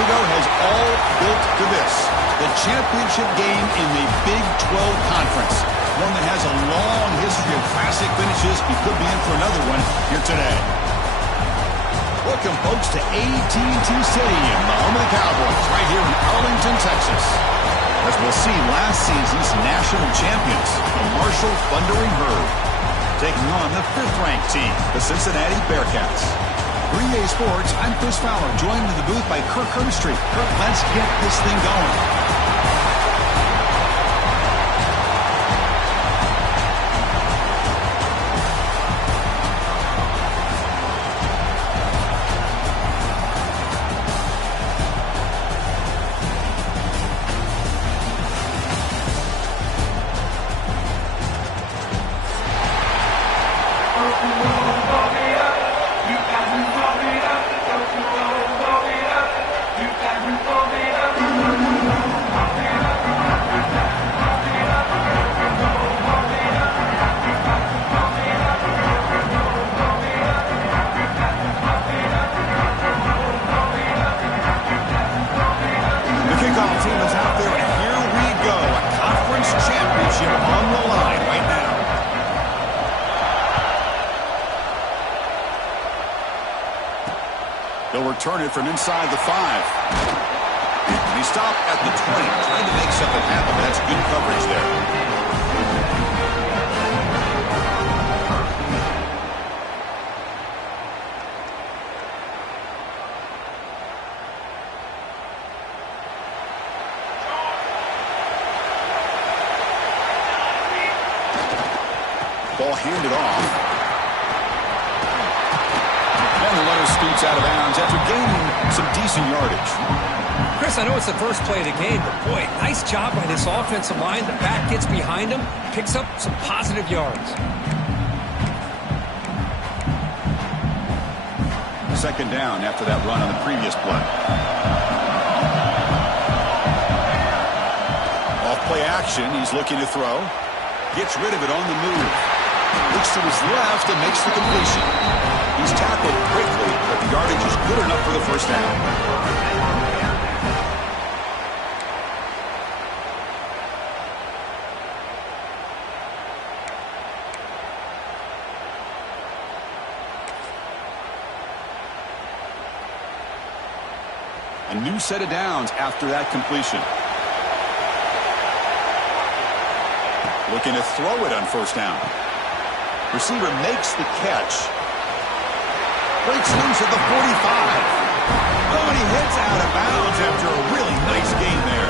ago has all built to this. The championship game in the Big 12 Conference. One that has a long history of classic finishes. We could be in for another one here today. Welcome, folks, to AT&T Stadium, the home of the Cowboys, right here in Arlington, Texas. As we'll see last season's national champions, the Marshall Thundering Herd, taking on the 5th-ranked team, the Cincinnati Bearcats. Green Bay Sports, I'm Chris Fowler, joined in the booth by Kirk Herbstreit. Kirk, let's get this thing going. They'll return it from inside the 5. And he stopped at the 20, trying to make something happen. That's good coverage there. Ball handed off. And the runner scoots out of bounds after gaining some decent yardage. Chris, I know it's the first play of the game, but boy, nice job by this offensive line. The back gets behind him, picks up some positive yards. Second down after that run on the previous play. Off play action, he's looking to throw. Gets rid of it on the move. Looks to his left and makes the completion. He's tackled quickly, but the yardage is good enough for the first down. A new set of downs after that completion. Looking to throw it on first down. Receiver makes the catch. Breaks loose at the 45. Oh, and he hits out of bounds after a really nice game there.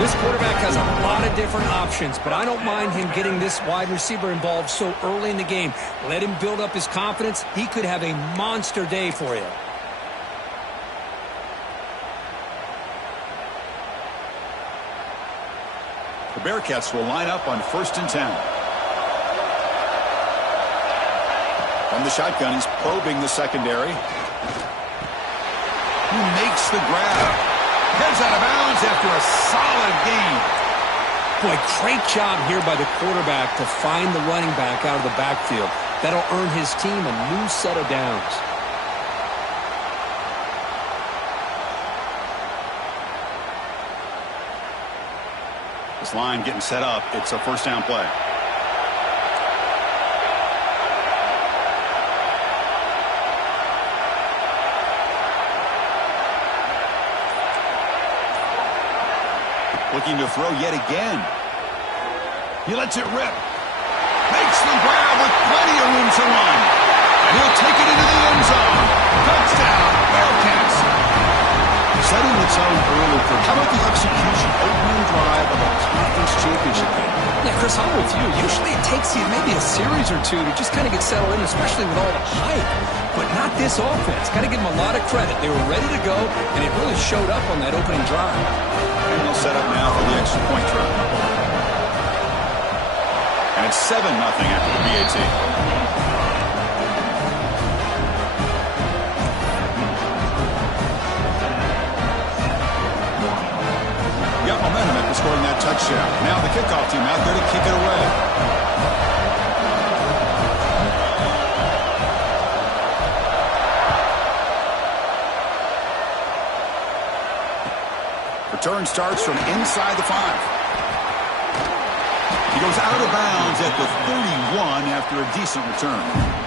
This quarterback has a lot of different options, but I don't mind him getting this wide receiver involved so early in the game. Let him build up his confidence. He could have a monster day for you. The Bearcats will line up on 1st and 10. From the shotgun, he's probing the secondary. He makes the grab. Heads out of bounds after a solid gain. Boy, great job here by the quarterback to find the running back out of the backfield. That'll earn his team a new set of downs. This line getting set up. It's a first down play. Looking to throw yet again. He lets it rip. Makes the grab with plenty of room to run. And he'll take it into the end zone. Touchdown, Bearcats. Setting its own early for how about the execution? Opening drive of a conference championship game. Yeah, Chris, I'm with you. Usually it takes you maybe a series or two to just kind of get settled in, especially with all the hype. But not this offense. Got to give them a lot of credit. They were ready to go, and it really showed up on that opening drive. And they'll set up now for the extra point try. And it's 7-0 after the BAT. Got momentum after scoring that touchdown. Now the kickoff team out there to kick it away. Return starts from inside the 5. He goes out of bounds at the 31 after a decent return.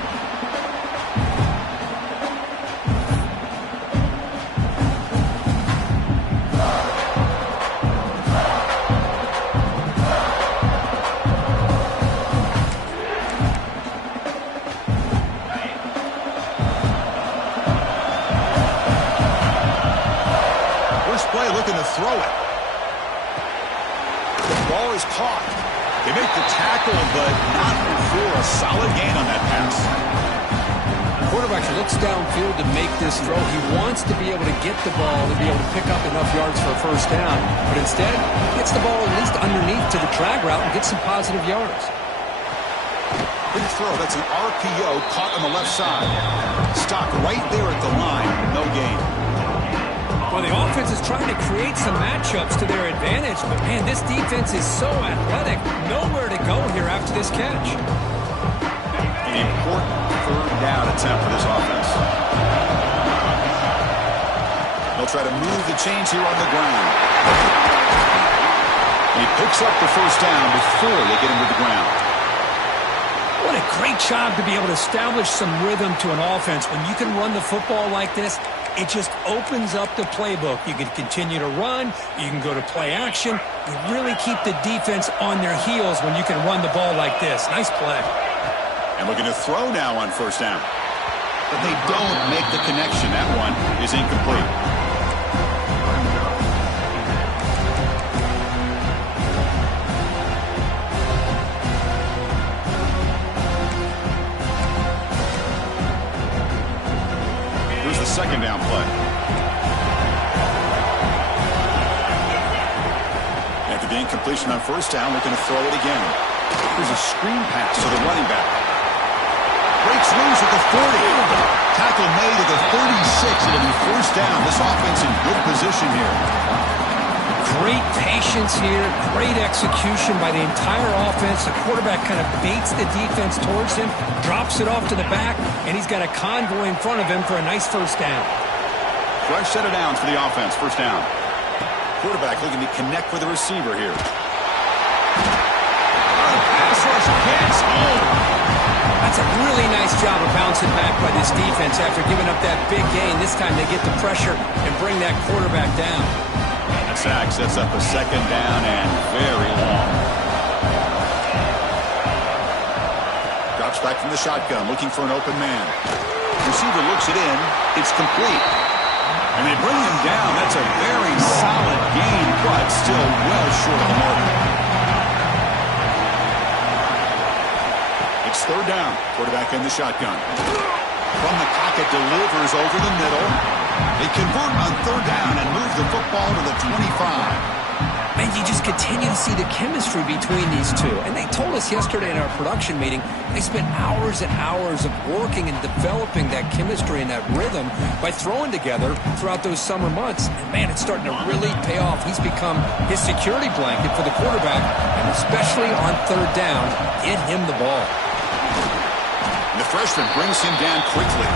Looking to throw it. The ball is caught. They make the tackle, but not before a solid gain on that pass. The quarterback looks downfield to make this throw. He wants to be able to get the ball to be able to pick up enough yards for a first down. But instead, he gets the ball at least underneath to the drag route and gets some positive yards. Big throw. That's an RPO caught on the left side. Stopped right there at the line. No gain. Well, the offense is trying to create some matchups to their advantage, but, man, this defense is so athletic. Nowhere to go here after this catch. An important third down attempt for this offense. They'll try to move the chains here on the ground. And he picks up the first down before they get him to the ground. What a great job to be able to establish some rhythm to an offense. When you can run the football like this, it just opens up the playbook. You can continue to run. You can go to play action. You really keep the defense on their heels when you can run the ball like this. Nice play. And looking to throw now on first down. But they don't make the connection. That one is incomplete. Second down play. After the incompletion on first down, looking to throw it again. Here's a screen pass to the running back. Breaks loose at the 40. Tackle made at the 36. It'll be first down. This offense in good position here. Great patience here. Great execution by the entire offense. The quarterback kind of baits the defense towards him, drops it off to the back, and he's got a convoy in front of him for a nice first down. Fresh set of downs for the offense. First down. Quarterback looking to connect with the receiver here. Pass rush gets home. That's a really nice job of bouncing back by this defense after giving up that big gain. This time they get the pressure and bring that quarterback down. Sack sets up a second down and very long. Drops back from the shotgun, looking for an open man. Receiver looks it in. It's complete. And they bring him down. That's a very solid gain, but still well short of the mark. It's third down. Quarterback in the shotgun. From the pocket, delivers over the middle. They convert on third down and move the football to the 25. And you just continue to see the chemistry between these two. And they told us yesterday in our production meeting, they spent hours and hours of working and developing that chemistry and that rhythm by throwing together throughout those summer months. And, man, it's starting to really pay off. He's become his security blanket for the quarterback, and especially on third down, get him the ball. And the freshman brings him down quickly.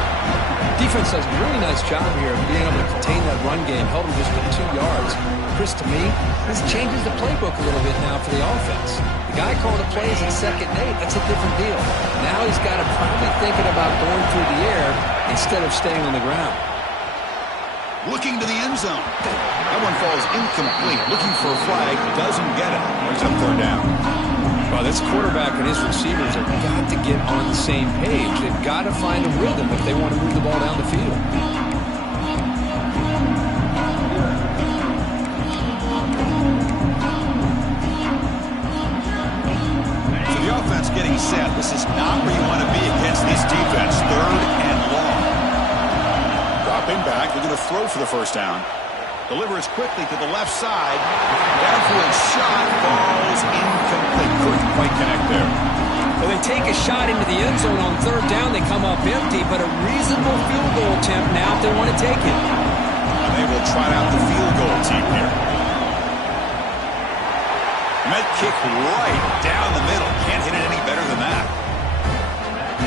Defense does a really nice job here of being able to contain that run game, held him just to 2 yards. Chris, to me, this changes the playbook a little bit now for the offense. The guy calling the plays at 2nd and 8, that's a different deal. Now he's got to probably thinking about going through the air instead of staying on the ground. Looking to the end zone. That one falls incomplete. Looking for a flag, doesn't get it. Brings up third down. Well, this quarterback and his receivers have got to get on the same page. They've got to find a rhythm if they want to move the ball down the field. So the offense getting set. This is not where you want to be against this defense. Third and long. Dropping back, looking to throw for the first down. Delivers quickly to the left side. Downfield shot falls incomplete. Couldn't quite connect there. Well, they take a shot into the end zone on third down. They come up empty, but a reasonable field goal attempt now if they want to take it. And they will try out the field goal team here. Met kick right down the middle. Can't hit it any better than that.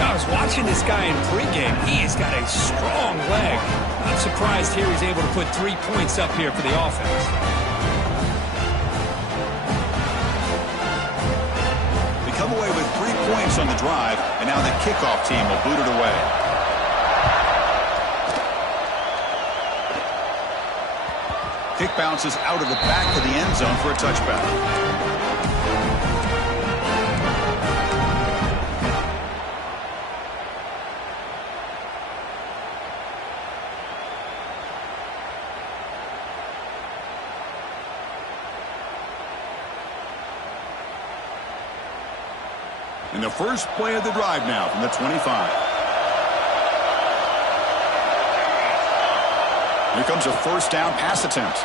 I was watching this guy in pregame. He has got a strong leg. I'm surprised here he's able to put 3 points up here for the offense. points on the drive, and now the kickoff team will boot it away. Kick bounces out of the back of the end zone for a touchback. And the first play of the drive now from the 25. Here comes a first down pass attempt.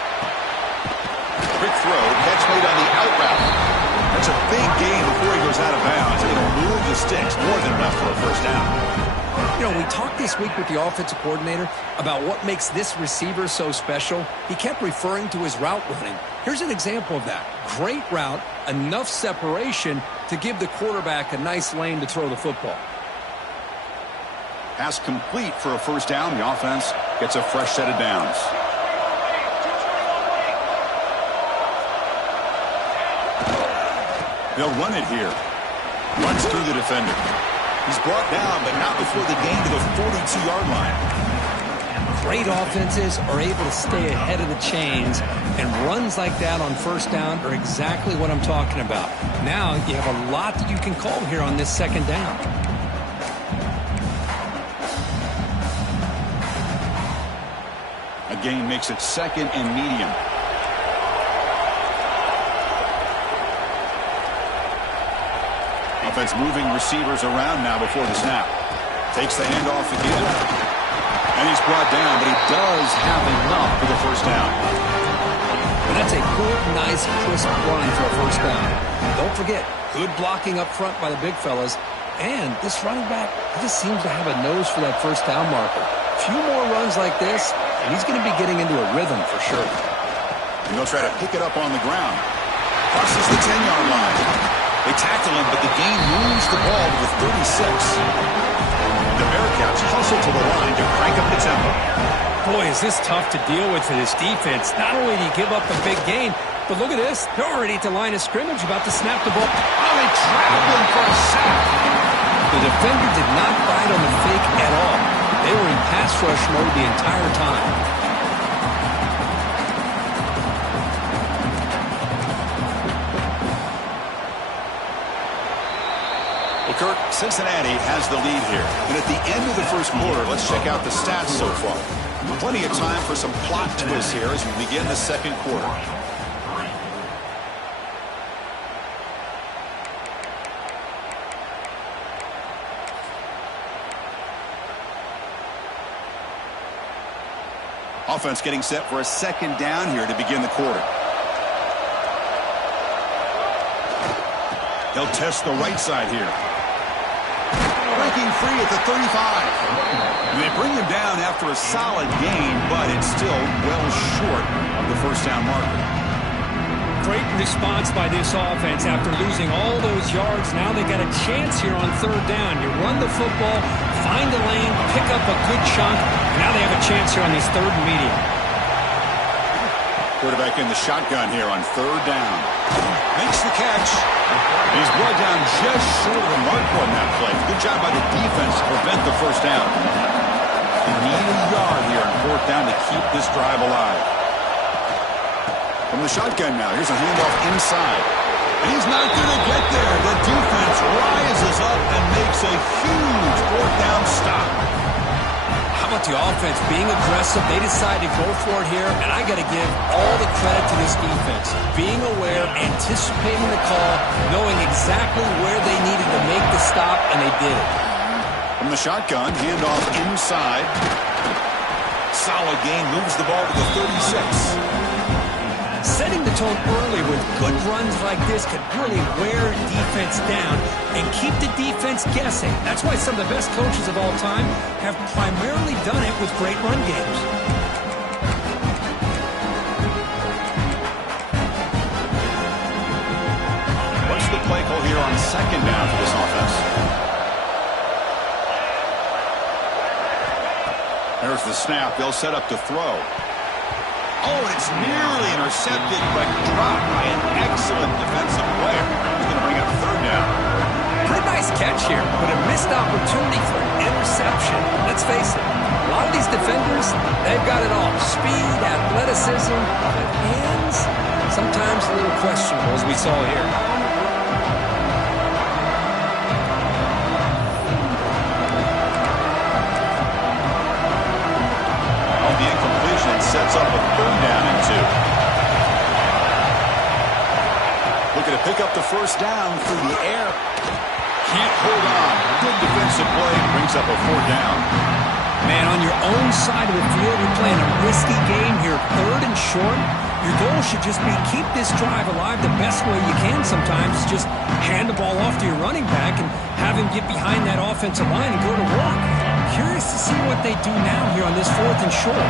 Quick throw, catch made on the out route. That's a big gain before he goes out of bounds. And he'll move the sticks, more than enough for a first down. You know, we talked this week with the offensive coordinator about what makes this receiver so special. He kept referring to his route running. Here's an example of that. Great route, enough separation to give the quarterback a nice lane to throw the football. Pass complete for a first down. The offense gets a fresh set of downs. They'll run it here. Runs through the defender. He's brought down, but not before the gain to the 42-yard line. Great offenses are able to stay ahead of the chains, and runs like that on first down are exactly what I'm talking about. Now you have a lot that you can call here on this second down. A gain makes it second and medium. Offense moving receivers around now before the snap. Takes the handoff again. And he's brought down, but he does have enough for the first down. And that's a good, nice, crisp run for a first down. Don't forget, good blocking up front by the big fellas. And this running back, he just seems to have a nose for that first down marker. A few more runs like this, and he's going to be getting into a rhythm for sure. And they'll try to pick it up on the ground. Crosses the 10-yard line. They tackle him, but the gain moves the ball to the 36. The Bearcats hustle to the line to crank up the tempo. Boy, is this tough to deal with for this defense. Not only do you give up a big gain, but look at this. They're already at the line of scrimmage about to snap the ball. Oh, they trapped him for a sack. The defender did not bite on the fake at all. They were in pass rush mode the entire time. Kirk, Cincinnati has the lead here. And at the end of the first quarter, let's check out the stats so far. Plenty of time for some plot twists here as we begin the second quarter. Offense getting set for a second down here to begin the quarter. They'll test the right side here. Breaking free at the 35. And they bring him down after a solid gain, but it's still well short of the first down marker. Great response by this offense after losing all those yards. Now they got a chance here on third down. You run the football, find a lane, pick up a good chunk. Now they have a chance here on this third and medium. Quarterback in the shotgun here on third down. Makes the catch. He's brought down just short of the marker on that play. Good job by the defense to prevent the first down. They need a yard here on fourth down to keep this drive alive. From the shotgun now, here's a handoff inside. And he's not going to get there. The defense rises up and makes a huge fourth down stop. How about the offense being aggressive? They decide to go for it here, and I got to give all the credit to this defense. Being aware, anticipating the call, knowing exactly where they needed to make the stop, and they did it. From the shotgun, handoff inside. Solid gain, moves the ball to the 36. Setting the tone early with good runs like this could really wear defense down and keep the defense guessing. That's why some of the best coaches of all time have primarily done it with great run games. What's the play call here on second down for this offense? There's the snap. They'll set up to throw. Oh, and it's nearly intercepted, but dropped by an excellent defensive player. He's going to bring up third down. Pretty Nice catch here, but a missed opportunity for an interception. Let's face it, a lot of these defenders, they've got it all. Speed, athleticism, but hands, sometimes a little questionable, as we saw here. On the incompletion, it sets up a 3rd down and 2. Looking to pick up the 1st down through the air. Can't hold on. Good defensive play. Brings up a 4th down. Man, on your own side of the field, you're playing a risky game here. 3rd and short. Your goal should just be keep this drive alive the best way you can sometimes. Just hand the ball off to your running back and have him get behind that offensive line and go to work. Curious to see what they do now here on this 4th and short.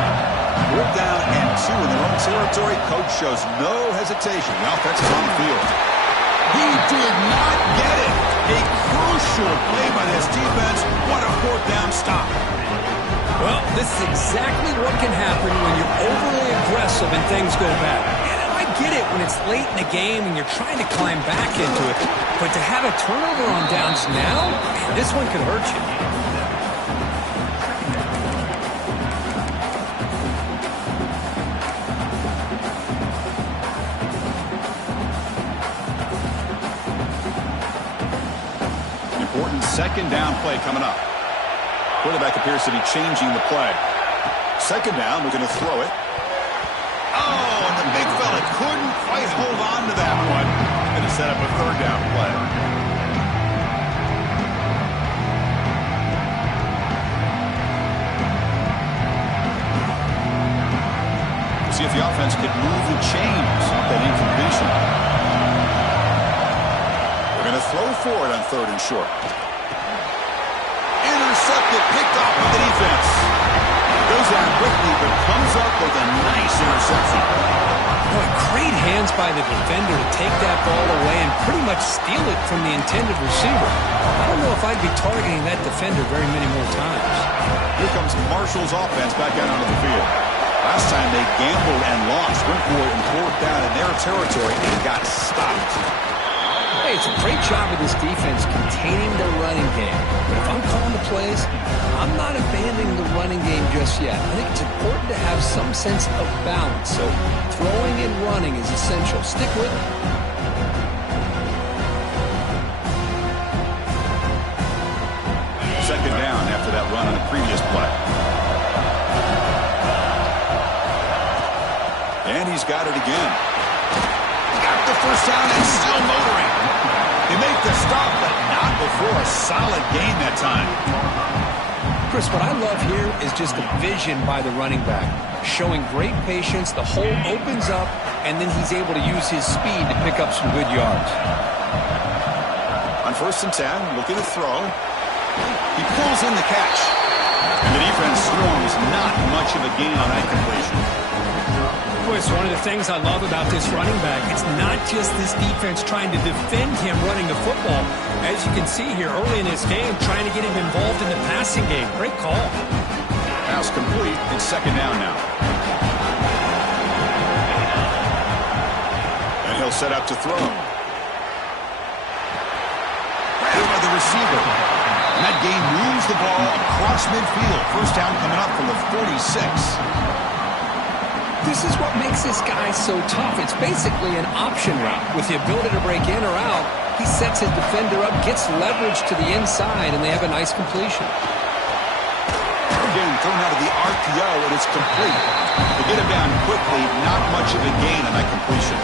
4th down and 2 in their own territory. Coach shows no hesitation. The offense is on the field. He did not get it. A crucial play by this defense. What a 4th down stop. Well, this is exactly what can happen when you're overly aggressive and things go bad. And I get it when it's late in the game and you're trying to climb back into it. But to have a turnover on downs now, man, this one could hurt you. Important 2nd down play coming up. Quarterback appears to be changing the play. 2nd down, looking to throw it. Oh, and the big fella couldn't quite hold on to that one. Going to set up a 3rd down play. See if the offense could move the chains off that incompletion. They're going to throw for it on 3rd and short. Intercepted, picked off by the defense. Goes down quickly, but comes up with a nice interception. Boy, great hands by the defender to take that ball away and pretty much steal it from the intended receiver. I don't know if I'd be targeting that defender very many more times. Here comes Marshall's offense back out onto the field. Last time they gambled and lost. Went for it and 4th down in their territory and got stopped. Hey, it's a great job of this defense containing their running game. But if I'm calling the plays, I'm not abandoning the running game just yet. I think it's important to have some sense of balance. So throwing and running is essential. Stick with it. Second down after that run on the previous play. And he's got it again. Got the 1st down and still motoring. They make the stop, but not before a solid gain that time. Chris, what I love here is just the vision by the running back. Showing great patience, the hole opens up, and then he's able to use his speed to pick up some good yards. On 1st and 10, looking to throw. He pulls in the catch. And the defense swarms not much of a gain on that completion. Chris, one of the things I love about this running back, it's not just this defense trying to defend him running the football. As you can see here early in this game, trying to get him involved in the passing game. Great call. Pass complete. It's 2nd down now. And he'll set up to throw. Right over the receiver. And that game moves the ball across midfield. 1st down coming up from the 46. This is what makes this guy so tough. It's basically an option route. With the ability to break in or out, he sets his defender up, gets leverage to the inside, and they have a nice completion. Again, thrown out of the RPO, and it's complete. They get him down quickly, not much of a gain on that completion.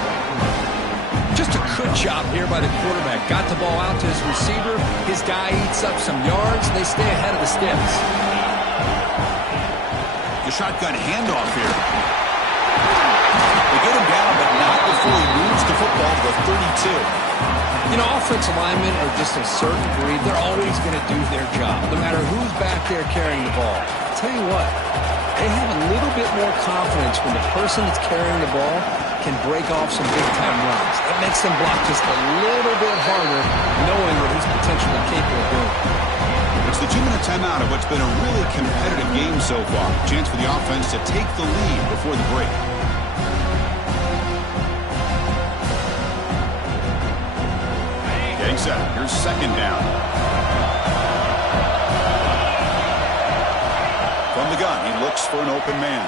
Just a good job here by the quarterback. Got the ball out to his receiver. His guy eats up some yards, and they stay ahead of the sticks. The shotgun handoff here. They get him down, but not before he moves the football to the 32. You know, offensive linemen are just a certain breed. They're always going to do their job, no matter who's back there carrying the ball. I'll tell you what, they have a little bit more confidence when the person that's carrying the ball can break off some big-time runs. That makes them block just a little bit harder, knowing what he's potentially capable of doing. It's the 2-minute timeout of what's been a really competitive game so far. Chance for the offense to take the lead before the break. Getting Holding set. Here's second down. From the gun, he looks for an open man.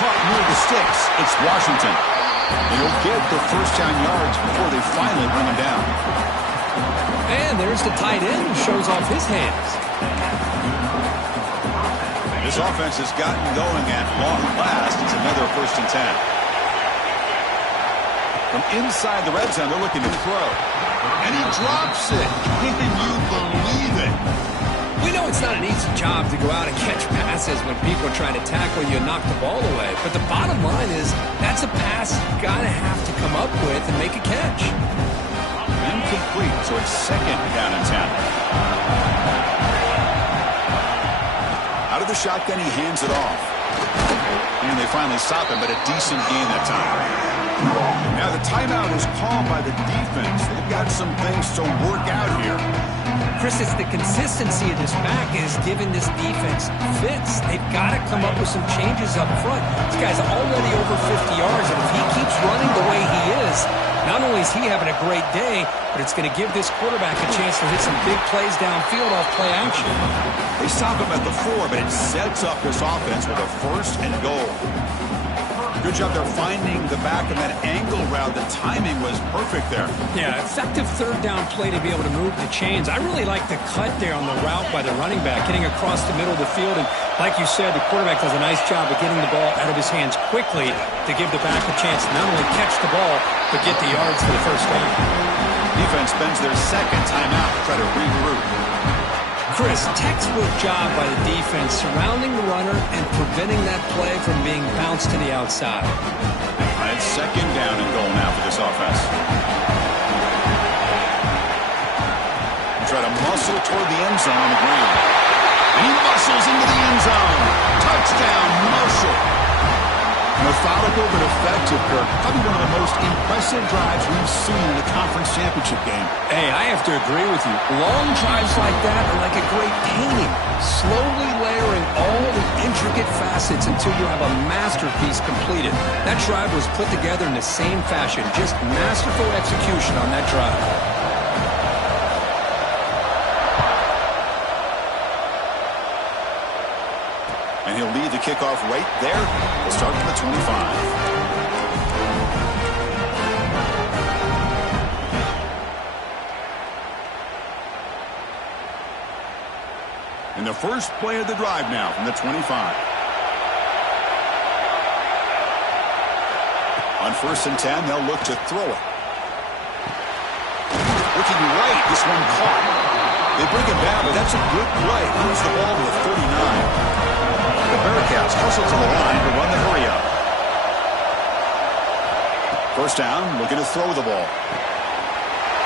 Caught near the sticks. It's Washington. And he'll get the first down yards before they finally bring him down. And there's the tight end who shows off his hands. This offense has gotten going at long last. It's another 1st and 10. From inside the red zone, they're looking to throw. And he drops it. Can you believe it? We know it's not an easy job to go out and catch passes when people are trying to tackle you and knock the ball away. But the bottom line is that's a pass you got to have to come up with and make a catch. Incomplete, so it's second down and 10. Out of the shotgun, he hands it off. And they finally stop him, but a decent gain that time. Now the timeout is called by the defense. They've got some things to work out here. Chris, it's the consistency of this back is giving this defense fits. They've got to come up with some changes up front. This guy's already over 50 yards, and if he keeps running the way he is, not only is he having a great day, but it's going to give this quarterback a chance to hit some big plays downfield off play action. They stop him at the 4, but it sets up this offense with a 1st and goal. Good job there finding the back in that angle route. The timing was perfect there. Yeah, effective 3rd down play to be able to move the chains. I really like the cut there on the route by the running back, getting across the middle of the field. And like you said, the quarterback does a nice job of getting the ball out of his hands quickly to give the back a chance to not only catch the ball, but get the yards for the 1st down. Defense spends their second timeout to try to regroup. Chris, textbook job by the defense surrounding the runner and preventing that play from being bounced to the outside. It's second down and goal now for this offense. Try to muscle toward the end zone on the ground. And he muscles into the end zone. Touchdown, Marshall. Methodical but effective, Kirk. Probably one of the most impressive drives we've seen in a conference championship game. Hey, I have to agree with you. Long drives like that are like a great painting. Slowly layering all the intricate facets until you have a masterpiece completed. That drive was put together in the same fashion. Just masterful execution on that drive. And he'll lead the kickoff right there. We'll start from the 25. And the first play of the drive now from the 25. On 1st and 10, they'll look to throw it. Looking right, this one caught. They bring him down, but that's a good play. Moves the ball to the 39. The Bearcats hustle to the line to run the hurry up. 1st down, looking to throw the ball.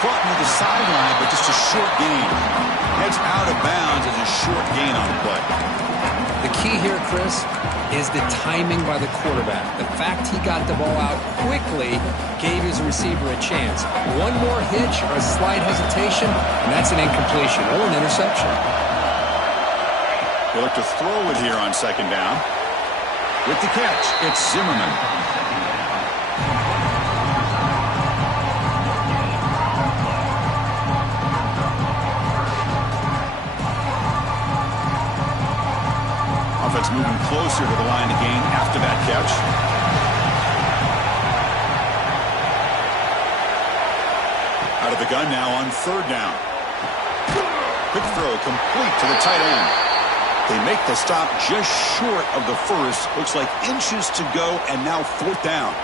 Caught near the sideline, but just a short gain. Heads out of bounds as a short gain on the play. The key here, Chris, is the timing by the quarterback. The fact he got the ball out quickly gave his receiver a chance. One more hitch or a slight hesitation, and that's an incompletion or an interception. They look to throw it here on 2nd down. With the catch, it's Zimmerman. Offense moving closer to the line of gain after that catch. Out of the gun now on 3rd down. Quick throw complete to the tight end. They make the stop just short of the 1st. Looks like inches to go, and now 4th down.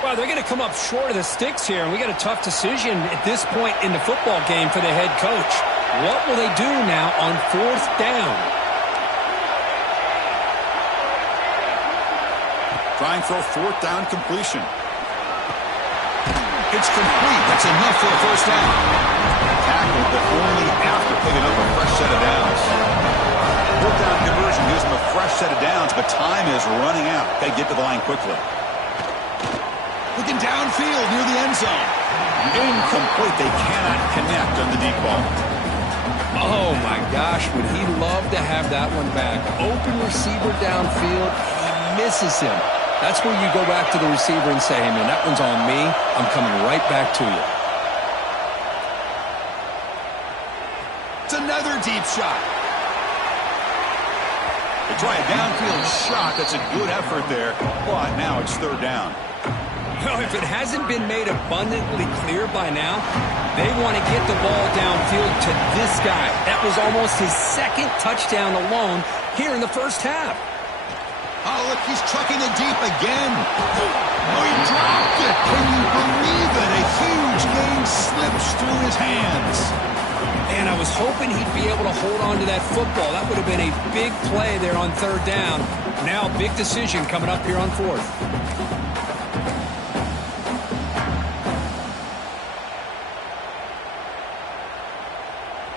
Well, they're going to come up short of the sticks here, and we got a tough decision at this point in the football game for the head coach. What will they do now on 4th down? Trying for a 4th down completion. It's complete. That's enough for a 1st down. Tackled, but only after picking up a fresh set of downs. 4th down conversion gives them a fresh set of downs, but time is running out. Got to get to the line quickly. Looking downfield near the end zone. Incomplete. They cannot connect on the deep ball. Oh, my gosh. Would he love to have that one back. Open receiver downfield. He misses him. That's where you go back to the receiver and say, hey, man, that one's on me. I'm coming right back to you. It's another deep shot. They try a downfield shot. That's a good effort there, but now it's third down. Well, if it hasn't been made abundantly clear by now, they want to get the ball downfield to this guy. That was almost his second touchdown alone here in the first half. Oh, look, he's trucking it deep again. Oh, he dropped it. Can you believe it? A huge gain slips through his hands. And I was hoping he'd be able to hold on to that football. That would have been a big play there on third down. Now, big decision coming up here on fourth.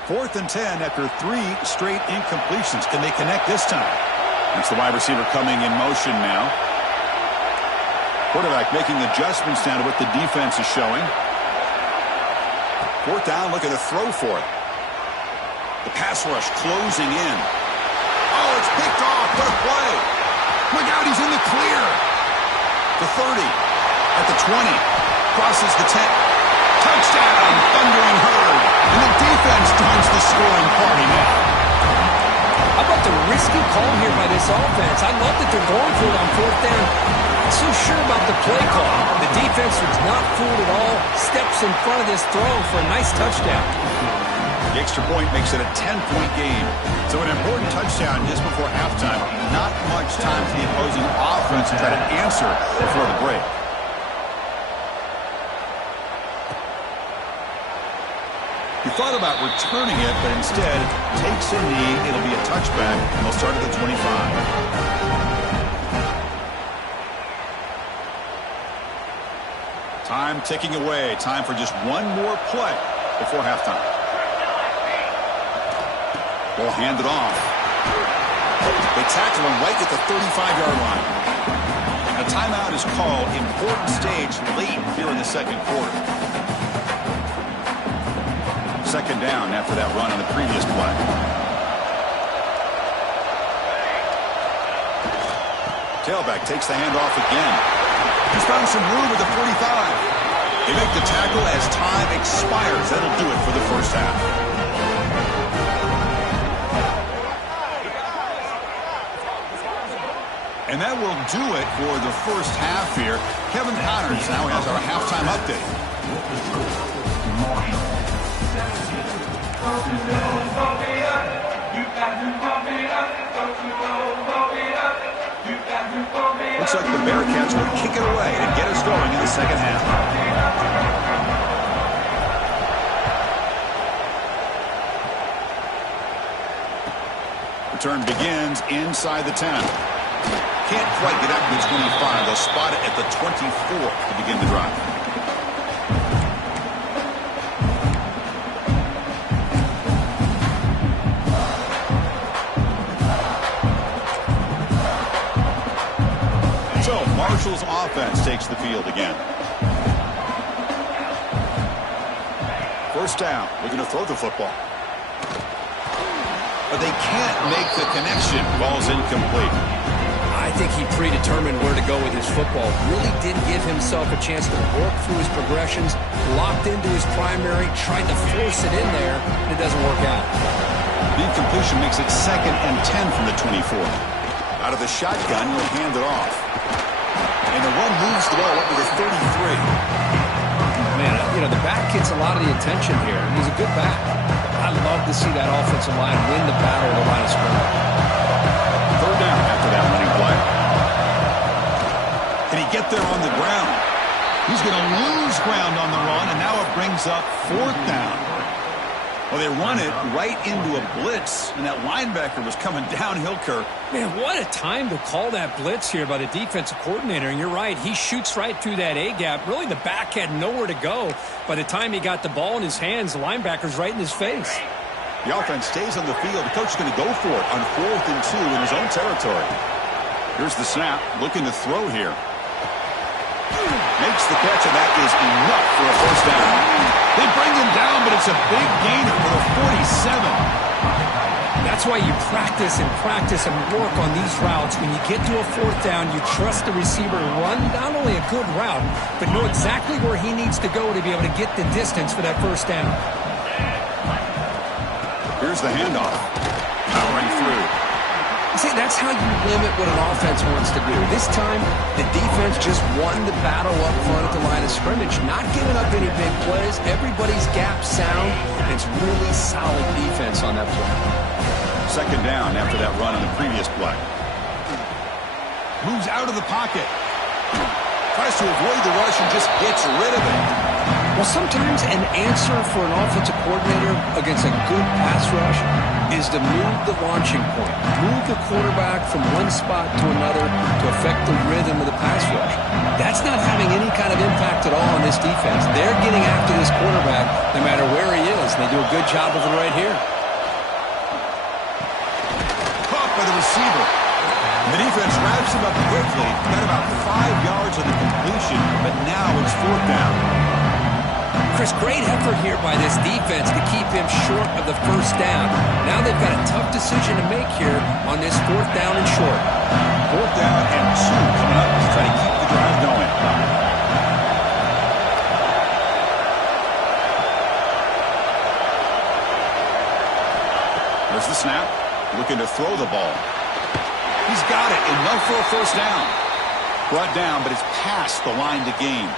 Fourth and 10 after 3 straight incompletions. Can they connect this time? It's the wide receiver coming in motion now. Quarterback making adjustments down to what the defense is showing. Fourth down, looking to throw for it. The pass rush closing in. Oh, it's picked off. What a play. Look out, he's in the clear. The 30. At the 20. Crosses the 10. Touchdown, thundering herd. And the defense joins the scoring party now. How about the risky call here by this offense? I love that they're going for it on fourth down. Not so sure about the play call. The defense was not fooled at all. Steps in front of this throw for a nice touchdown. The extra point makes it a 10-point game. So an important touchdown just before halftime. Not much time for the opposing offense to try to answer before the break. He thought about returning it, but instead takes a knee. It'll be a touchback, and they'll start at the 25. Time ticking away. Time for just one more play before halftime. Ball handed off. They tackle him right at the 35-yard line. A timeout is called. Important stage late here in the second quarter. Second down after that run on the previous play. Tailback takes the handoff again. He's found some room at the 45. They make the tackle as time expires. That'll do it for the first half. And that will do it for the first half here. Kevin Connors now has our halftime update. Looks like the Bearcats will kick it away and get us going in the second half. Return begins inside the 10. Can't quite get up to the 25. They'll spot it at the 24 to begin the drive. Marshall's offense takes the field again. First down. Looking to throw the football. But they can't make the connection. Ball's incomplete. I think he predetermined where to go with his football. Really didn't give himself a chance to work through his progressions. Locked into his primary. Tried to force it in there. And it doesn't work out. The incompletion makes it 2nd and 10 from the 24. Out of the shotgun, he'll hand it off. And the run moves the ball up to the 33. Man, you know, the back gets a lot of the attention here. He's a good back. I love to see that offensive line win the battle of the line of scrimmage. Third down after that running play. Can he get there on the ground? He's going to lose ground on the run, and now it brings up fourth down. Well, they run it right into a blitz, and that linebacker was coming downhill, Kirk. Man, what a time to call that blitz here by the defensive coordinator. And you're right, he shoots right through that A-gap. Really, the back had nowhere to go. By the time he got the ball in his hands, the linebacker's right in his face. The offense stays on the field. The coach is going to go for it on 4th and 2 in his own territory. Here's the snap, looking to throw here. Makes the catch, and that is enough for a first down. They bring him down, but it's a big gainer for the 47. That's why you practice and work on these routes. When you get to a fourth down, you trust the receiver to run not only a good route, but know exactly where he needs to go to be able to get the distance for that first down. Here's the handoff. Powering through. See, that's how you limit what an offense wants to do. This time, the defense just won the battle up front at the line of scrimmage, not giving up any big plays. Everybody's gap sound, and it's really solid defense on that play. Second down after that run on the previous play. Moves out of the pocket. Tries to avoid the rush and just gets rid of it. Well, sometimes an answer for an offensive coordinator against a good pass rush is to move the launching point, move the quarterback from one spot to another to affect the rhythm of the pass rush. That's not having any kind of impact at all on this defense. They're getting after this quarterback no matter where he is, and they do a good job of it right here. Caught by the receiver. The defense wraps him up quickly. Got about 5 yards on the completion, but now it's fourth down. Chris, great effort here by this defense to keep him short of the first down. Now they've got a tough decision to make here on this fourth down and short. Fourth down and 2 coming up to try to keep the drive going. There's the snap. Looking to throw the ball. He's got it. Enough for a first down. Brought down, but it's past the line to gain.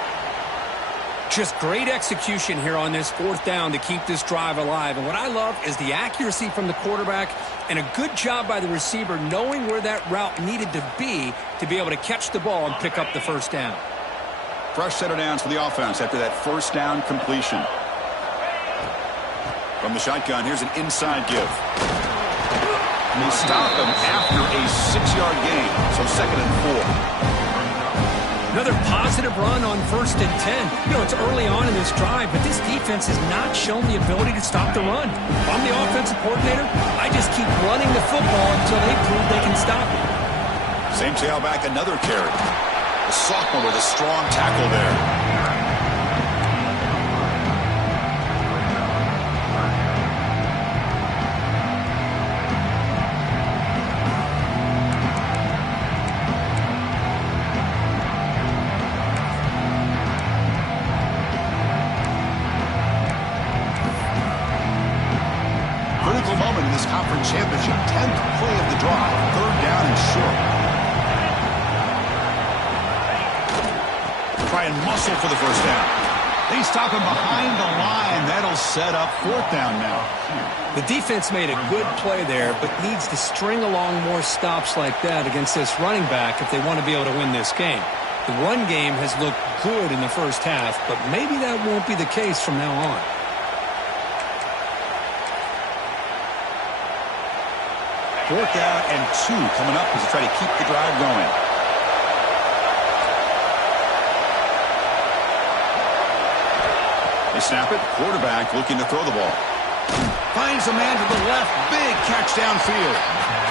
Just great execution here on this fourth down to keep this drive alive. And what I love is the accuracy from the quarterback and a good job by the receiver knowing where that route needed to be able to catch the ball and pick up the first down. Fresh set of downs for the offense after that first down completion. From the shotgun, here's an inside give. And they stop him after a 6-yard gain, so second and 4. Another positive run on 1st and 10. You know, it's early on in this drive, but this defense has not shown the ability to stop the run. If I'm the offensive coordinator, I just keep running the football until they prove they can stop it. Same tailback, another carry. The sophomore with a strong tackle there. Moment in this conference championship. 10th play of the drive. Third down and short. Try and muscle for the first down. They stop him behind the line. That'll set up fourth down now. The defense made a good play there, but needs to string along more stops like that against this running back if they want to be able to win this game. The run game has looked good in the first half, but maybe that won't be the case from now on. Fourth down and 2 coming up as they try to keep the drive going. They snap it. Quarterback looking to throw the ball. Finds a man to the left. Big catch downfield.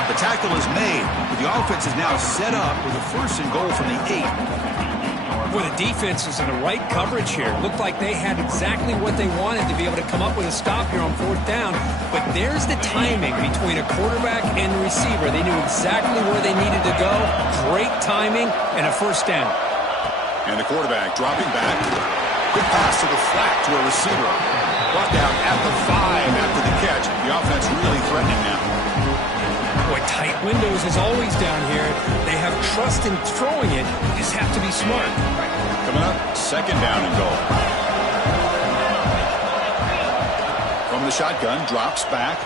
The tackle is made, but the offense is now set up with a first and goal from the 8. Boy, the defense is in the right coverage here. Looked like they had exactly what they wanted to be able to come up with a stop here on fourth down. But there's the timing between a quarterback and the receiver. They knew exactly where they needed to go. Great timing and a first down. And the quarterback dropping back. Good pass to the flat to a receiver. Brought down at the 5 after the catch. The offense really threatening now. Boy, tight windows as always down here. They have trust in throwing it. You just have to be smart. Coming up, second down and goal. From the shotgun, drops back.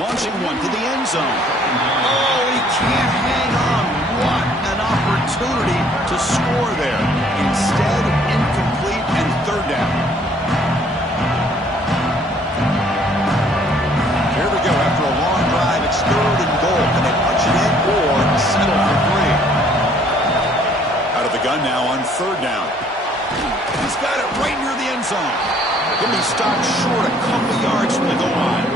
Launching one to the end zone. Oh, he can't hang on. What an opportunity to score there. Instead, incomplete and third down. Here we go. After a long drive, it's third and goal. Can they punch it in or settle for 3? Out of the gun now on third down. He's got it right near the end zone. He'll be stopped short a couple yards from the goal line.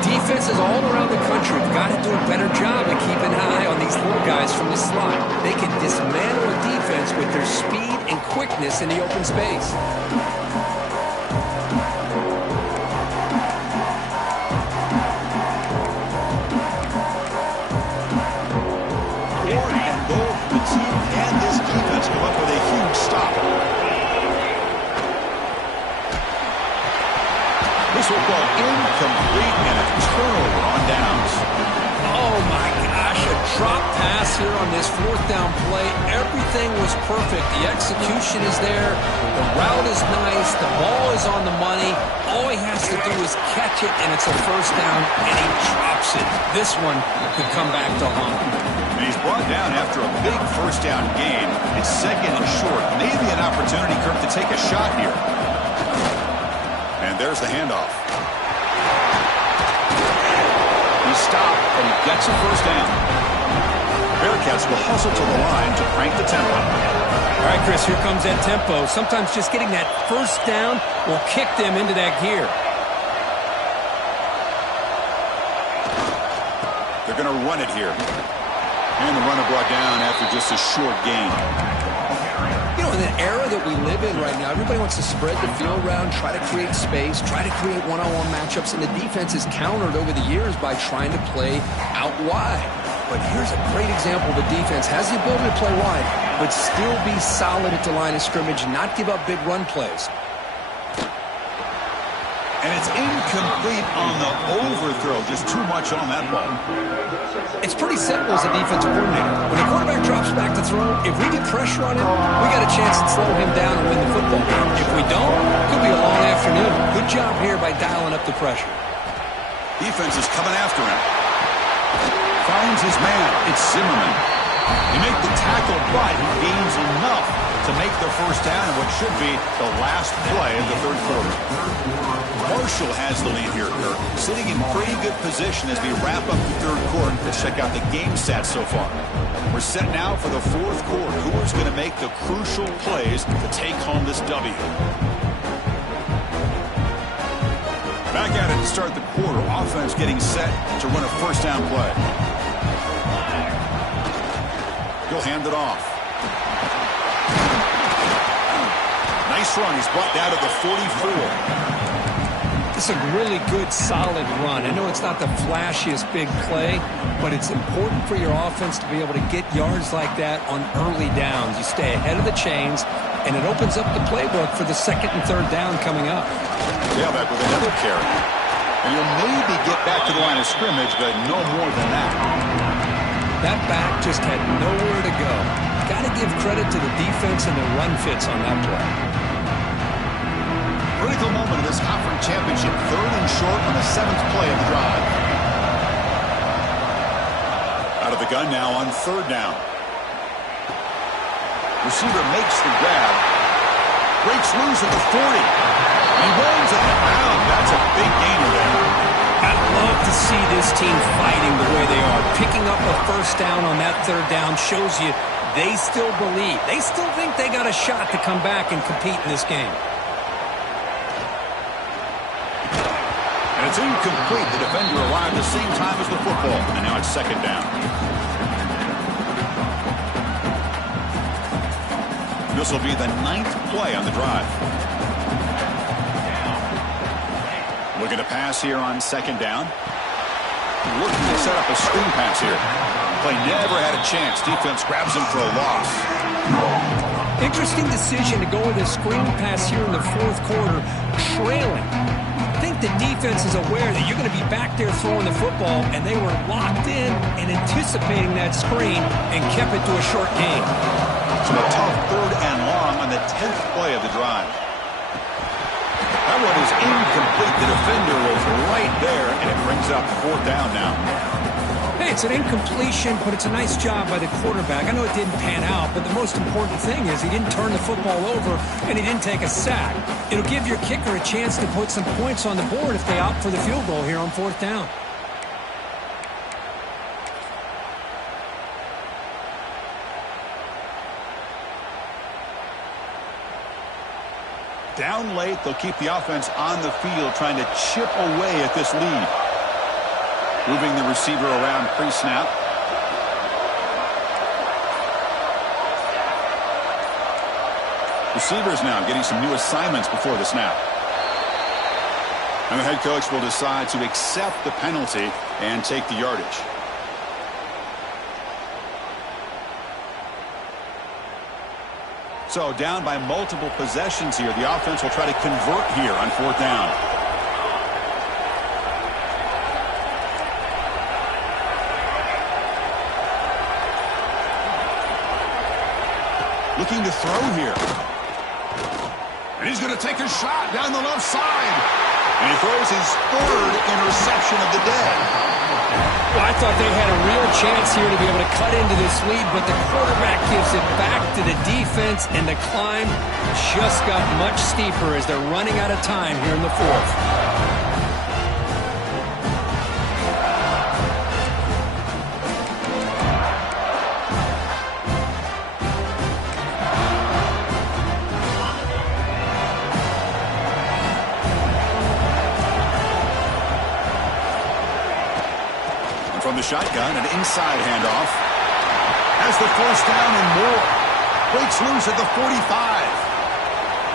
Defenses all around the country have got to do a better job of keeping an eye on these little guys from the slot. They can dismantle a defense with their speed and quickness in the open space. ball incomplete and a turnover on downs. Oh, my gosh, a drop pass here on this fourth down play. Everything was perfect. The execution is there. The route is nice. The ball is on the money. All he has to do is catch it, and it's a first down, and he drops it. This one could come back to haunt him. And he's brought down after a big first down gain. It's second and short. Maybe an opportunity, Kirk, to take a shot here. And there's the handoff. He stopped, but he gets a first down. Bearcats will hustle to the line to crank the tempo. All right, Chris, here comes that tempo. Sometimes just getting that first down will kick them into that gear. They're going to run it here. And the runner brought down after just a short gain. You know, in the era that we live in right now, everybody wants to spread the field around, try to create space, try to create one-on-one matchups, and the defense is countered over the years by trying to play out wide. But here's a great example. The defense has the ability to play wide, but still be solid at the line of scrimmage, not give up big run plays. And it's incomplete on the overthrow. Just too much on that ball. It's pretty simple as a defensive coordinator. When the quarterback drops back to throw, if we get pressure on him, we got a chance to slow him down and win the football game. If we don't, it could be a long afternoon. Good job here by dialing up the pressure. Defense is coming after him. Finds his man. It's Zimmerman. They make the tackle, but he gains enough to make the first down in what should be the last play of the third quarter. Marshall has the lead here, Kirk. Sitting in pretty good position as we wrap up the third quarter. Let's check out the game stats so far. We're set now for the fourth quarter. Who is going to make the crucial plays to take home this W? Back at it to start the quarter. Offense getting set to run a first down play. He'll hand it off. Nice run. He's brought down to the 44. It's a really good, solid run. I know it's not the flashiest big play, but it's important for your offense to be able to get yards like that on early downs. You stay ahead of the chains, and it opens up the playbook for the second and third down coming up. Yeah, back with another carry. And you'll maybe get back to the line of scrimmage, but no more than that. That back just had nowhere to go. Got to give credit to the defense and the run fits on that play. Critical moment of this conference championship. Third and short on the 7th play of the drive. Out of the gun now on third down. Receiver makes the grab. Breaks loose at the 40. He runs it out. That's a big gainer there. I love to see this team fighting the way they are. Picking up a first down on that third down shows you they still believe. They still think they got a shot to come back and compete in this game. And it's incomplete. The defender arrived the same time as the football. And now it's second down. This will be the 9th play on the drive. Looking to pass here on second down. Looking to set up a screen pass here. Play never had a chance. Defense grabs him for a loss. Interesting decision to go with a screen pass here in the fourth quarter, trailing. I think the defense is aware that you're going to be back there throwing the football, and they were locked in and anticipating that screen and kept it to a short gain. So a tough third and long on the 10th play of the drive. That one is incomplete. The defender was right there, and it brings up fourth down now. Hey, it's an incompletion, but it's a nice job by the quarterback. I know it didn't pan out, but the most important thing is he didn't turn the football over, and he didn't take a sack. It'll give your kicker a chance to put some points on the board if they opt for the field goal here on fourth down. Down late, they'll keep the offense on the field trying to chip away at this lead. Moving the receiver around pre-snap. Receivers now getting some new assignments before the snap. And the head coach will decide to accept the penalty and take the yardage. So down by multiple possessions here. The offense will try to convert here on fourth down. Looking to throw here. And he's going to take a shot down the left side. And he throws his third interception of the day. Well, I thought they had a real chance here to be able to cut into this lead, but the quarterback gives it back to the defense, and the climb just got much steeper as they're running out of time here in the fourth. From the shotgun, an inside handoff. Has the first down and more. Breaks loose at the 45.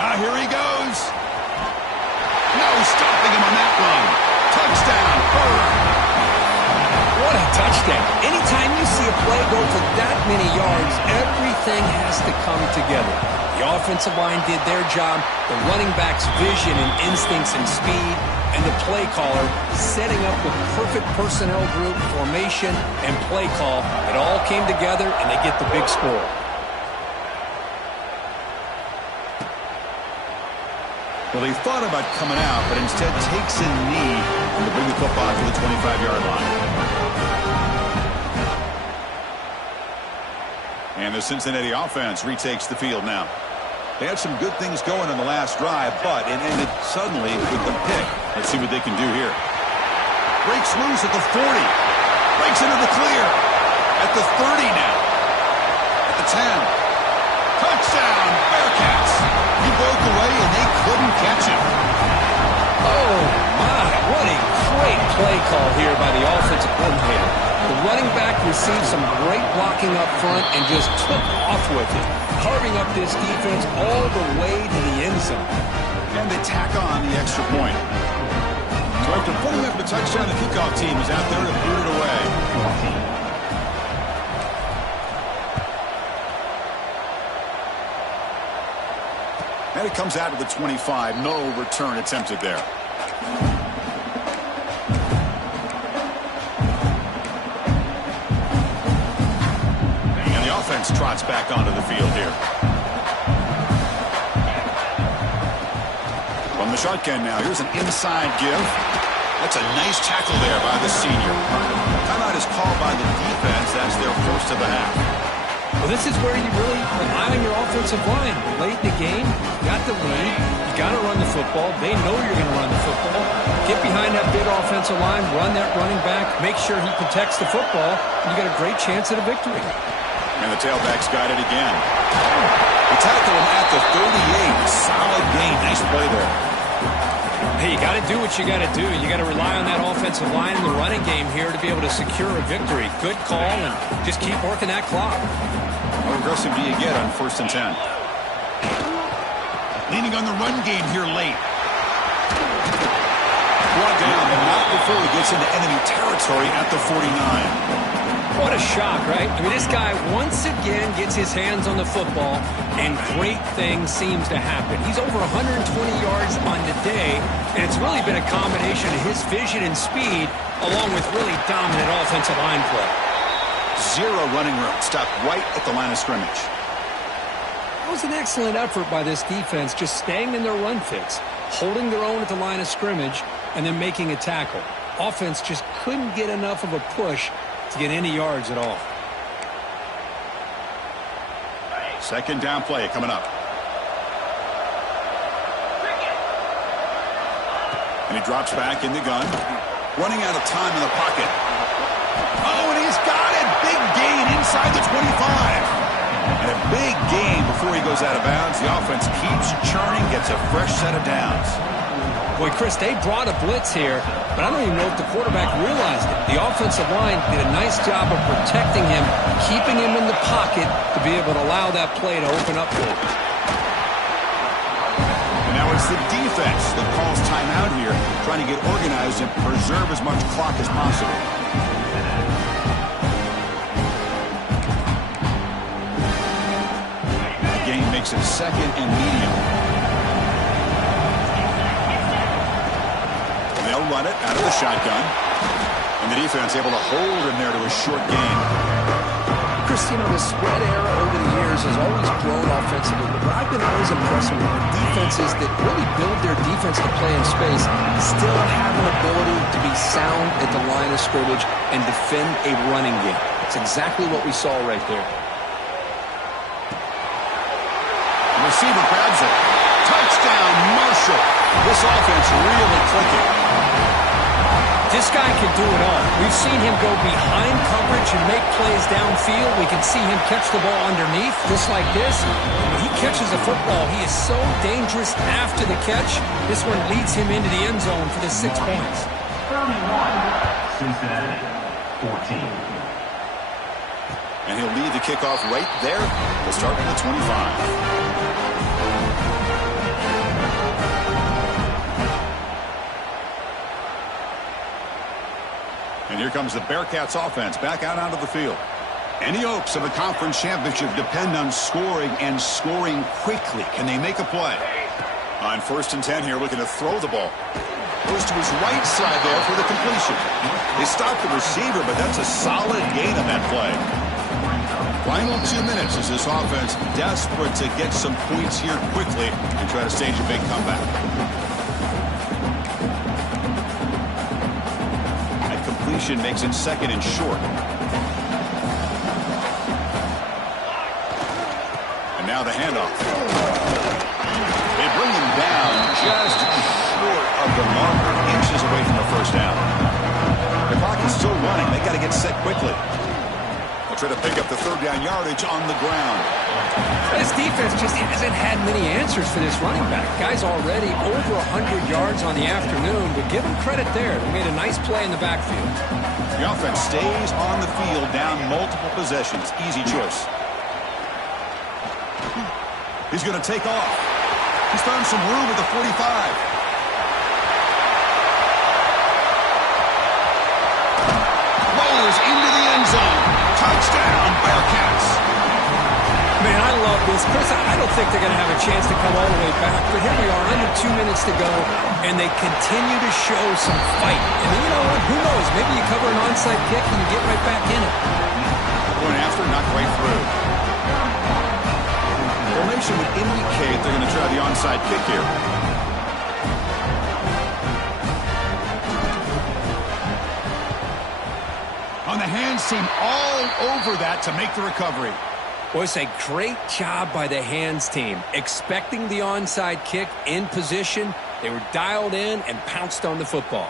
Now here he goes. No stopping him on that run. Touchdown, Bird. What a touchdown. Anytime you see a play go for that many yards, everything has to come together. The offensive line did their job, the running back's vision and instincts and speed, and the play caller setting up the perfect personnel group, formation, and play call. It all came together, and they get the big score. Well, he thought about coming out, but instead takes a knee to bring the football to the 25-yard line. And the Cincinnati offense retakes the field now. They had some good things going on the last drive, but it ended suddenly with the pick. Let's see what they can do here. Breaks loose at the 40. Breaks into the clear. At the 30 now. At the 10. Touchdown, Bearcats. He broke away and they couldn't catch him. Oh, my. What a great play call here by the offensive coordinator. The running back received some great blocking up front and just took off with it, carving up this defense all the way to the end zone. And they tack on the extra point. So after putting up a touchdown, the kickoff team is out there to boot it away. And it comes out to the 25. No return attempted there. Offense trots back onto the field here. From the shotgun now, here's an inside give. That's a nice tackle there by the senior. Timeout is called by the defense. That's their first of the half. Well, this is where you really rely on your offensive line. Late in the game, you got the lead. You got to run the football. They know you're going to run the football. Get behind that big offensive line, run that running back, make sure he protects the football, and you got a great chance at a victory. And the tailback's got it again. They tackle him at the 38. Solid gain. Nice play there. Hey, you got to do what you got to do. You got to rely on that offensive line in the running game here to be able to secure a victory. Good call, and just keep working that clock. How aggressive do you get on 1st and 10? Leaning on the run game here late. Brought down, but not before he gets into enemy territory at the 49. What a shock, right? I mean, this guy once again gets his hands on the football, and great things seems to happen. He's over 120 yards on the day, and it's really been a combination of his vision and speed, along with really dominant offensive line play. Zero running room. Stopped right at the line of scrimmage. It was an excellent effort by this defense, just staying in their run fits, holding their own at the line of scrimmage, and then making a tackle. Offense just couldn't get enough of a push to get any yards at all. Second down play coming up. And he drops back in the gun. Running out of time in the pocket. Oh, and he's got it. Big gain inside the 25. And a big gain before he goes out of bounds. The offense keeps churning, gets a fresh set of downs. Boy, Chris, they brought a blitz here, but I don't even know if the quarterback realized it. The offensive line did a nice job of protecting him, keeping him in the pocket to be able to allow that play to open up for him. And now it's the defense that calls timeout here, trying to get organized and preserve as much clock as possible. The game makes it second and medium. They'll run it out of the shotgun. And the defense able to hold him there to a short gain. Chris, you know, the spread era over the years has always grown offensively, but I've been always impressed with defenses that really build their defense to play in space, still have an ability to be sound at the line of scrimmage and defend a running game. That's exactly what we saw right there. The receiver grabs it. Touchdown, Marshall. This offense really clicking. This guy can do it all. We've seen him go behind coverage and make plays downfield. We can see him catch the ball underneath, just like this. And when he catches a football, he is so dangerous after the catch. This one leads him into the end zone for the 6 points. 31, Cincinnati, 14. And he'll lead the kickoff right there. We'll start at the 25. And here comes the Bearcats offense back out onto the field. Any hopes of a conference championship depend on scoring and scoring quickly. Can they make a play? On 1st and 10 here, looking to throw the ball. Goes to his right side there for the completion. They stop the receiver, but that's a solid gain on that play. Final 2 minutes as this offense desperate to get some points here quickly and try to stage a big comeback. Completion makes it 2nd and short. And now the handoff. They bring him down just short of the marker, inches away from the 1st down. The clock is still running. They got to get set quickly. They'll try to pick up the 3rd down yardage on the ground. This defense just hasn't had many answers for this running back. Guy's already over 100 yards on the afternoon, but give him credit there. They made a nice play in the backfield. The offense stays on the field down multiple possessions. Easy choice. He's going to take off. He's found some room at the 45. Rolls into the end zone. Touchdown, Bearcats. Man, I love this. Chris, I don't think they're going to have a chance to come all the way back, but here we are, under 2 minutes to go, and they continue to show some fight. And you know what? Who knows? Maybe you cover an onside kick and you get right back in it. Going after, not quite through. Formation would indicate they're going to try the onside kick here. On the hands team, all over that to make the recovery. Well, it's a great job by the hands team. Expecting the onside kick in position, they were dialed in and pounced on the football.